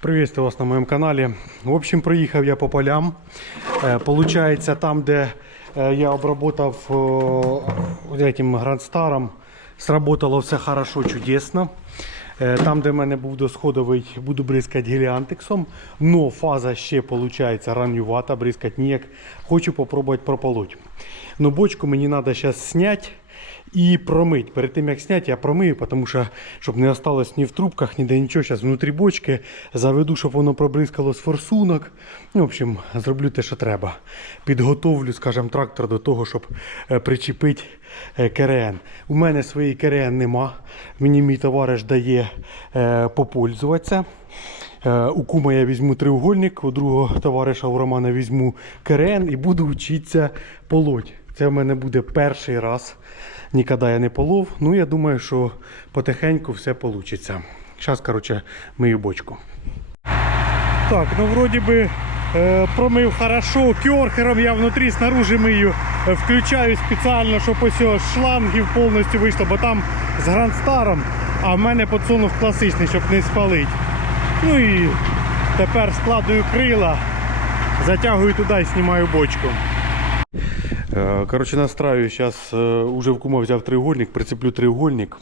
Приветствую вас на моем канале. В общем, проїхав я по полям. Е, Получається, там, де е, я обработав е, этим грандстаром, сработало все хорошо, чудесно. Там, де в мене був досходовий, буду бризкати геліантексом. Но фаза ще виходить раннювата, бризкати ніяк. Хочу попробувати прополоть. Но бочку мені треба зараз зняти і промить. Перед тим як зняти, я промию, тому що щоб не осталось ні в трубках, ніде нічого. Зараз внутрі бочки заведу, щоб воно пробризкало з форсунок. Ну, в общем, зроблю те, що треба. Підготовлю, скажімо, трактор до того, щоб е, причепити е, КРН. У мене своєї КРН нема. Мені мій товариш дає е, попользуватися. У кума я візьму треугольник, у другого товариша у Романа візьму КРН і буду вчитися полоть. Це в мене буде перший раз. Ніколи я не полов. Ну, я думаю, що потихеньку все вийде. Зараз, коротше, мию бочку. Так, ну вроді би е, промив хорошо. Кьорхером я внутрі снаружи мию. Е, Включаю спеціально, щоб ось шлангів повністю вийшло, бо там з грандстаром, а в мене подсунув класичний, щоб не спалити. Ну і тепер складую крила, затягую туди і знімаю бочку. Е, Коротше, настраю зараз, уже в кума взяв треугольник, прицеплю треугольник,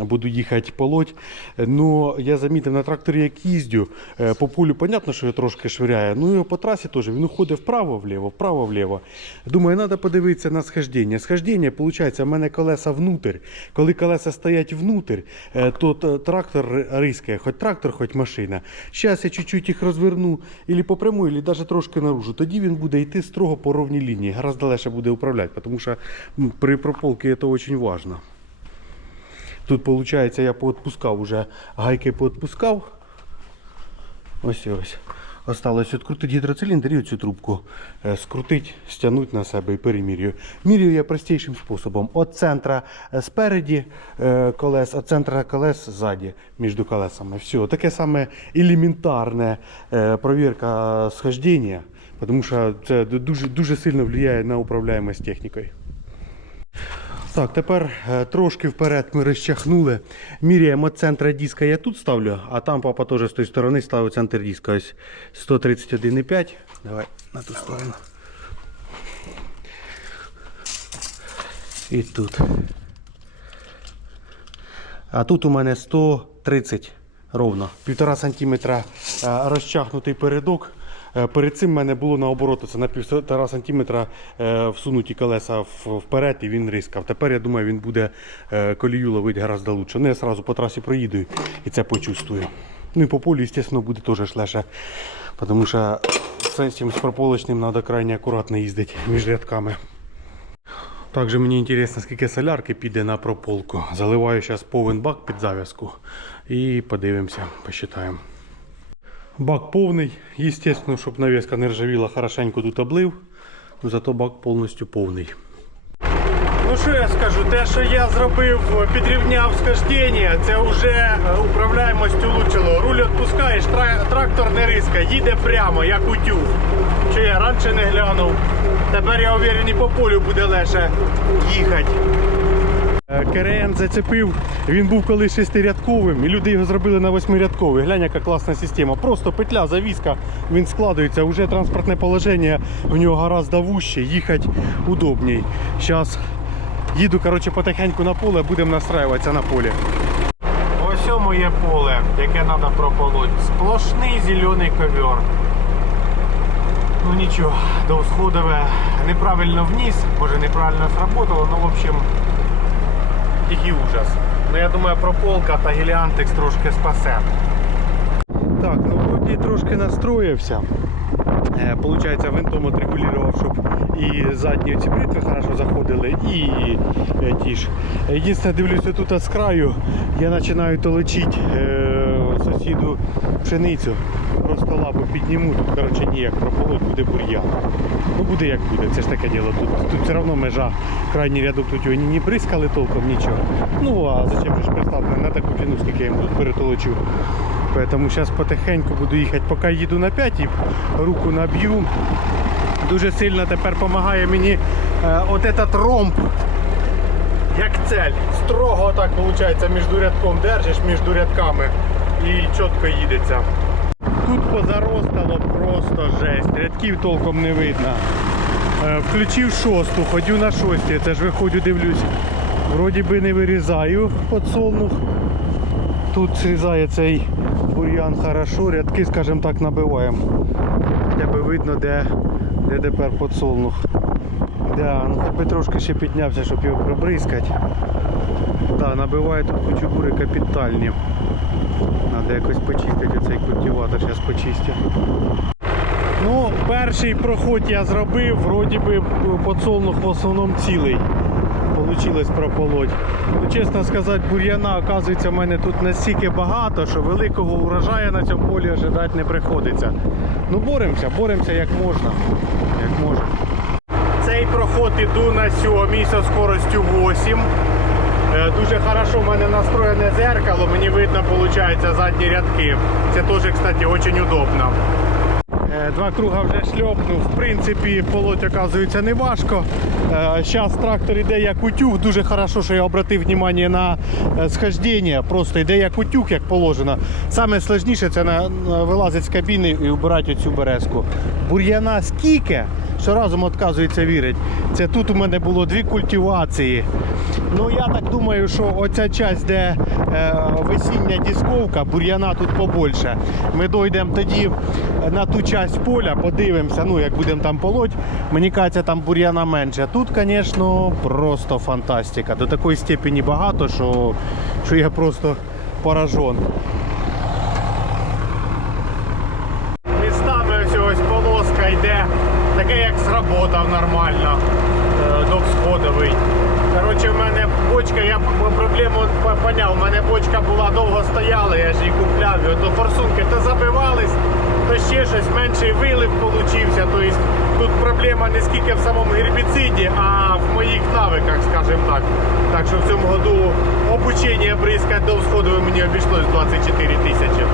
буду їхати полоть. Но я замітив на тракторі, як їздю, е, по полю, понятно, що я трошки швиряє, ну і по трасі теж, він уходить вправо-вліво, вправо-вліво. Думаю, треба подивитися на схождення. Схождення, виходить, в мене колеса внутрь. Коли колеса стоять внутрь, е, то трактор рискає, хоч трактор, хоч машина. Зараз я чуть-чуть їх розверну, або по прямой, або навіть трошки наружу. Тоді він буде йти строго по ровній лінії. Гораздо легше буде управляти, тому що м, при прополці це дуже важливо. Тут, виходить, я поотпускав уже гайки поотпускав. Ось ось. Осталось відкрутити гідроциліндр і цю трубку е, скрутити, стягнути на себе і перемірюю. Міряю я простішим способом. От центра е, спереді е, колес, от центра колес ззаді, між колесами. Все. Таке саме елементарне провірка схождення, тому що це дуже, дуже сильно впливає на управляємость технікою. Так, тепер е, трошки вперед ми розчахнули. Міряємо від центра диска я тут ставлю, а там папа теж з тої сторони ставив центр диска. Ось 131,5. Давай на ту сторону. І тут. А тут у мене 130 ровно. Півтора сантиметра е, розчахнутий передок. Е, Перед цим в мене було наоборот, це на півтора сантиметра е, всунуті колеса вперед і він рискав. Тепер я думаю, він буде е, колію ловити гораздо лучше. Ну, я одразу по трасі проїду і це почувствую. Ну і по полю, звісно, буде теж шлеше. Тому що з цим прополочним треба крайне акуратно їздити між рядками. Також мені цікаво, скільки солярки піде на прополку. Заливаю зараз повен бак під зав'язку і подивимося, посчитаємо. Бак повний. Естественно, щоб навіска не ржавіла, хорошенько тут облив. Зато бак повністю повний. Ну що я скажу, те, що я зробив, підрівняв схождення, це вже е, управляємость улучшило. Руль відпускаєш, трактор не риска, їде прямо, як утюг. Що я раніше не глянув. Тепер я уверений, по полю буде легше їхати. Е, КРН зацепив, він був колись шестирядковим, і люди його зробили на восьмирядковий. Глянь, яка класна система. Просто петля, завіска, він складується, вже транспортне положення в нього гораздо вуще, їхати удобній. Зараз їду коротше, потихеньку на поле, будемо настраюватися на полі. Ось моє поле, яке треба прополоть. Сплошний зелений ковер. Ну нічого, доусходове неправильно вниз, може неправильно сработало, ну в общем тільки ужас. Ну я думаю, прополка та геліантекс трошки спасе. Так, ну вроді трошки настроївся. Е, Получається, винтом отрегулював, щоб і задні ці бритви хорошо заходили, і е, ті ж. Єдине, дивлюся тут з краю, я починаю толочити е, сусіду пшеницю. Просто лапу підніму, тут коротше ніяк прополоть, буде бур'ян. Ну буде як буде, це ж таке діло. Тут, тут все одно межа, крайній рядок тут його ні бризкали толком, нічого. Ну а зачем же представити на таку длину, скільки я їм тут перетолочу. Поэтому зараз потихеньку буду їхати, поки їду на 5 і руку наб'ю. Дуже сильно тепер допомагає мені е, от этот ромб. Як цель. Строго так виходить, між рядком держиш, між рядками і чітко їдеться. Тут позаростало просто жесть. Рядків толком не видно. Е, Включив шосту, ходю на шостій. Це ж виходжу, дивлюсь. Вроді би не вирізаю подсолнух. Тут зрізає цей бур'ян хорошо, рядки, скажімо так, набиваємо. Хоча би видно, де, де тепер подсолнух. Да, ну хоч трошки ще піднявся, щоб його пробризкати. Да, набиває тут кучугури капітальні. Треба якось почистити цей культиватор, зараз почистю. Ну, перший проход я зробив, вроді би подсолнух в основному цілий. Получилось прополоть. Ну, чесно сказати, бур'яна, оказується, в мене тут настільки багато, що великого урожаю на цьому полі ожидати не приходиться. Ну, боремося, боремося як можна. Як можна. Цей проход іду на сьомій зі скоростю 8. Е, Дуже хорошо в мене настроєне зеркало, мені видно, виходить, задні рядки. Це теж, кстати, дуже удобно. Е, Два круга вже шльопнув. В принципі, полоть, оказується, не важко. Зараз трактор йде як утюг. Дуже хорошо, що я обратив увагу на е, схождення. Просто йде як утюг, як положено. Саме складніше це вилазити з кабіни і вбирати оцю березку. Бур'яна скільки, що разом відказується вірить. Це тут у мене було дві культивації. Ну я так думаю, що оця часть, де е, весіння дисковка, бур'яна тут побольше. Ми дійдемо тоді на ту часть поля, подивимося, ну як будемо там полоть. Мені кажеться, там бур'яна менше. Тут, звісно, просто фантастика. До такої степені багато, що, що я просто поражен. Містами ось ось полоска йде, таке як сработав нормально, е, довсходовий. Коротше, в мене бочка, я проблему поняв, у мене бочка була довго стояла, я ж її купляв, і ото форсунки то забивались, то ще щось, менший вилив получився. Тобто тут проблема не скільки в самому гербіциді, а в моїх навиках, скажімо так. Так що в цьому году обучення бризкати довсходовим мені обійшлось 24 тисячі.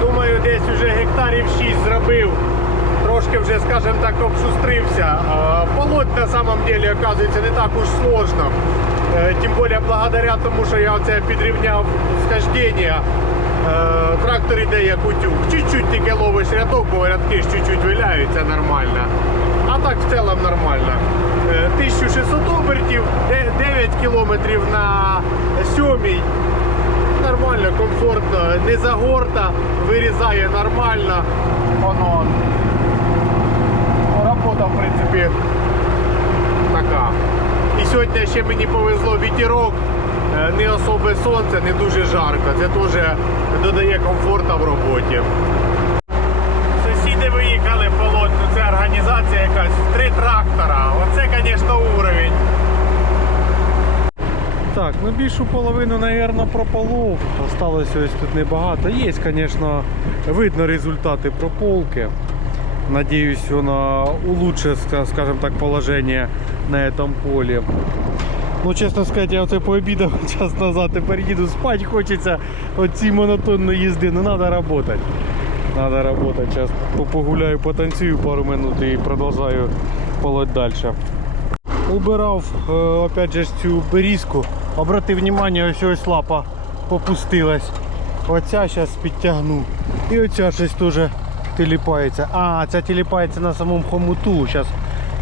Думаю, десь уже гектарів 6 зробив. Трошки вже, скажімо так, обшустрився. Полоть на самом деле, оказується, не так уж сложно. Е, Тим більше благодаря тому, що я оце підрівняв схождення. Е, Трактор іде як утюг. Чуть-чуть тільки ловиш рядок, бо рядки чуть-чуть виляються нормально. А так в цілому нормально. Е, 1600 обертів, 9 кілометрів на сьомій. Нормально, комфортно, не загорта, вирізає нормально. Воно. Робота, в принципі, така. І сьогодні ще мені повезло вітерок, е, не особе сонце, не дуже жарко. Це теж додає комфорту в роботі. Сусіди виїхали полотно, це організація якась, три трактора. Оце, звісно, уровень. Так, ну більшу половину, мабуть, прополов. Осталось ось тут небагато. Є, звісно, видно результати прополки. Надеюсь, вона улучшит, ска- скажем так, положение на этом поле. Ну, чесно сказати, я оце пообідав час назад, тепер їду спати хочеться от цій монотонної їзди. Ну, треба працювати. Треба працювати. Зараз погуляю, потанцюю пару минут і продовжую полоть далі. Убирав е, опять же цю берізку. Обрати внимание, ось ось лапа попустилась. Оця зараз підтягну. І оця щось теж тіліпається. А, ця тіліпається на самому хомуту. Зараз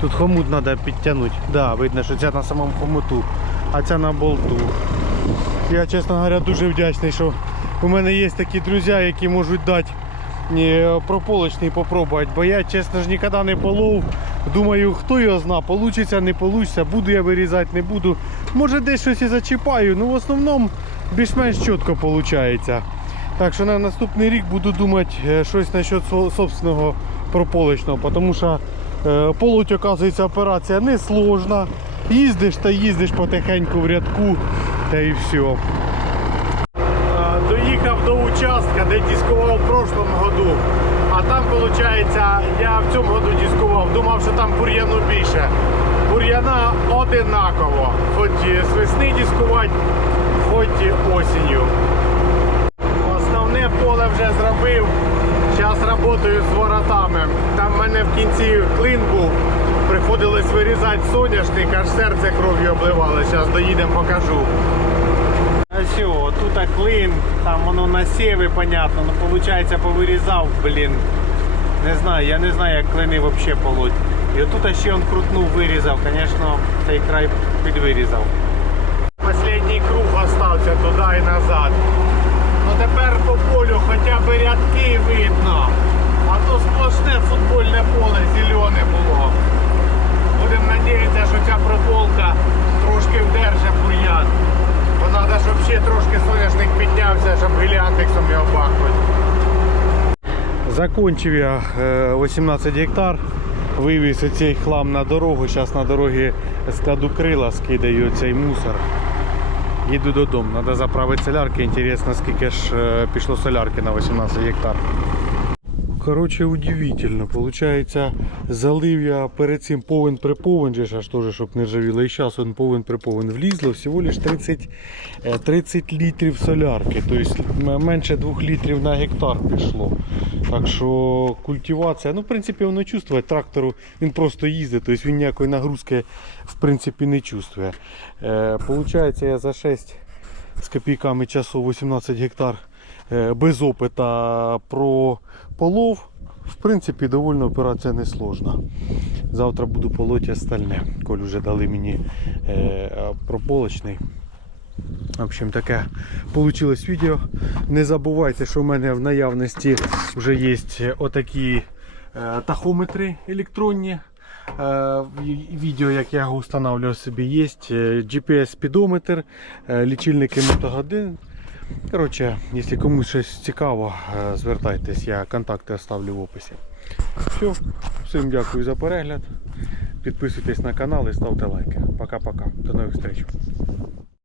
тут хомут треба підтягнути. Да, видно, що ця на самому хомуту, а ця на болту. Я, чесно говоря, дуже вдячний, що у мене є такі друзі, які можуть дати е, прополочний попробувати. Бо я, чесно ж, ніколи не полов. Думаю, хто його зна, получиться, не получиться, буду я вирізати, не буду. Може десь щось і зачіпаю, ну в основному більш-менш чітко виходить. Так що на наступний рік буду думати е, щось насчет собственного прополочного, тому що е, полоть, оказується, операція не сложна. Їздиш та їздиш потихеньку в рядку, та і все. Доїхав до участка, де дискував в прошлому году. А там, виходить, я в цьому году дискував, думав, що там бур'яну більше. Бур'яна одинаково. Хоч з весни дискувати, хоч осінню. Основне поле вже зробив. Зараз працюю з воротами. Там в мене в кінці клин був. Приходилось вирізати соняшник, аж серце кров'ю обливало. Зараз доїдемо, покажу. все, тут клин, там воно насіви, понятно, ну виходить повирізав, блін. Не знаю, я не знаю, як клини взагалі полоть. І отут ще він крутнув, вирізав, звісно, цей край підвирізав. Останній круг остався туди і назад. Ну тепер по полю хоча б рядки видно. А то сплошне футбольне поле зелене було. Будемо надіятися, що ця прополка трошки вдерже бур'ян. Бо треба, щоб ще трошки соняшник піднявся, щоб геліантексом його бахнути. Закончив я е, 18 гектар. Вивіз цей хлам на дорогу. Зараз на дорогі складу крила, скидаю цей мусор. Їду додому. Треба заправити солярки. Інтересно, скільки ж е, пішло солярки на 18 гектар. Короче, удивительно. Получається, залив я перед цим повен приповен, аж теж, щоб не ржавіло. І зараз он повен приповен влізло всього лиш 30, е, 30 літрів солярки. Тобто менше 2 літрів на гектар пішло. Так що культивація, ну в принципі воно чувствує. Трактору він просто їздить, тобто він ніякої нагрузки в принципі не чувствує. Е, Получається, я за 6 з копійками часу 18 гектар е, без опита про полов. В принципі, довольно операція не сложна. Завтра буду полоть остальне, коль вже дали мені е, прополочний. В общем, таке вийшло відео. Не забувайте, що в мене в наявності вже є отакі е, тахометри електронні. Е, Відео, як я його встановлював собі, є GPS-спідометр, е, лічильники мотогодин. Коротше, якщо комусь щось цікаво, е, звертайтесь, я контакти оставлю в описі. Все, всім дякую за перегляд. Підписуйтесь на канал і ставте лайки. Пока-пока. До нових зустріч.